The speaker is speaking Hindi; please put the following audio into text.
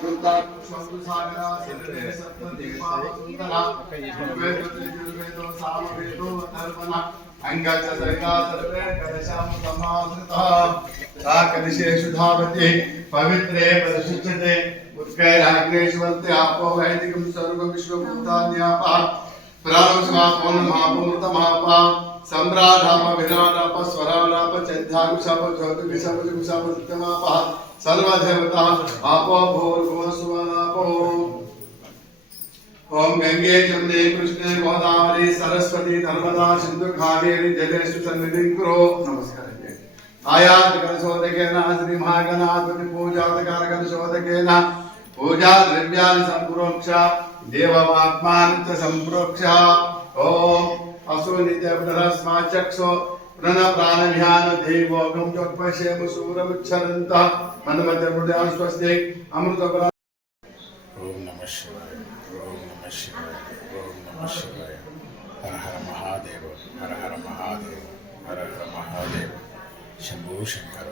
सुंदर शब्द सागरा सिद्धे सत्य दीपा सुंदरा वेदो सामवेदो अथर्वणा अंगच सर्गा सर्वे कलशम समाश्रिता सा कलशेषु धावति पवित्रे परिशुद्धते उत्कैराग्नेश्वरते आपो वैदिकं सर्वं विश्वभूतान्यापः प्राणस्वात्मन महापुमृत महापा सम्राधाप विराडाप स्वराडाप चंद्राकुशाप ज्योतिषाप जुगुशाप सत्यमाप सर्वदेवता आपो भूर्भुवः सुवनापो ओम गंगे जमुने कृष्णे गोदावरी सरस्वती नर्मदा सिंधु कावेरी जलेषु सन्निधिं कुरु नमस्कार आयात कलशोदकेन श्री महागणाधिपति पूजातकारकलशोदकेन पूजा द्रव्यानि संप्रोक्ष देवमात्मानं च संप्रोक्ष ओम असुनित्यवदरस्मा चक्षु प्रण प्राणध्यान देवोगम चोपशेम सूरमुच्छरन्तः मनमध्यमुद्यां स्वस्ति अमृत ओम नमः शिवाय ओम नमः शिवाय ओम नमः शिवाय हर हर महादेव हर हर महादेव हर हर महादेव शंभो शंकर